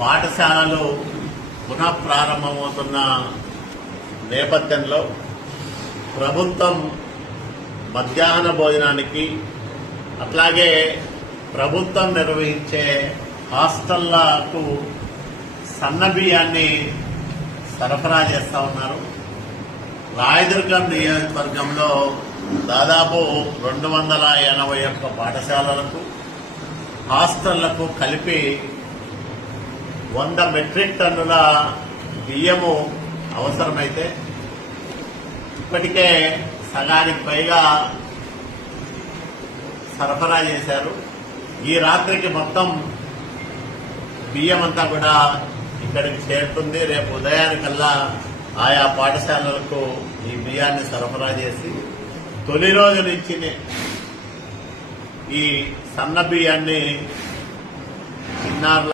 పాఠశాలలు పునః ప్రారంభమవుతున్న నేపథ్యంలో ప్రభుత్వం మధ్యాహ్న భోజనానికి అట్లాగే ప్రభుత్వం నిర్వహించే హాస్టళ్లకు సన్నబియ్యాన్ని సరఫరా చేస్తా ఉన్నారు. రాయదుర్గం నియోజకవర్గంలో దాదాపు 281 పాఠశాలలకు హాస్టళ్లకు కలిపి 100 మెట్రిక్ టన్నుల బియ్యము అవసరమైతే ఇప్పటికే సగానికి పైగా సరఫరా చేశారు. ఈ రాత్రికి మొత్తం బియ్యం అంతా కూడా ఇక్కడికి చేరుతుంది. రేపు ఉదయానికల్లా ఆయా పాఠశాలలకు ఈ బియ్యాన్ని సరఫరా చేసి తొలి రోజు నుంచి ఈ సన్న బియ్యాన్ని చిన్నారుల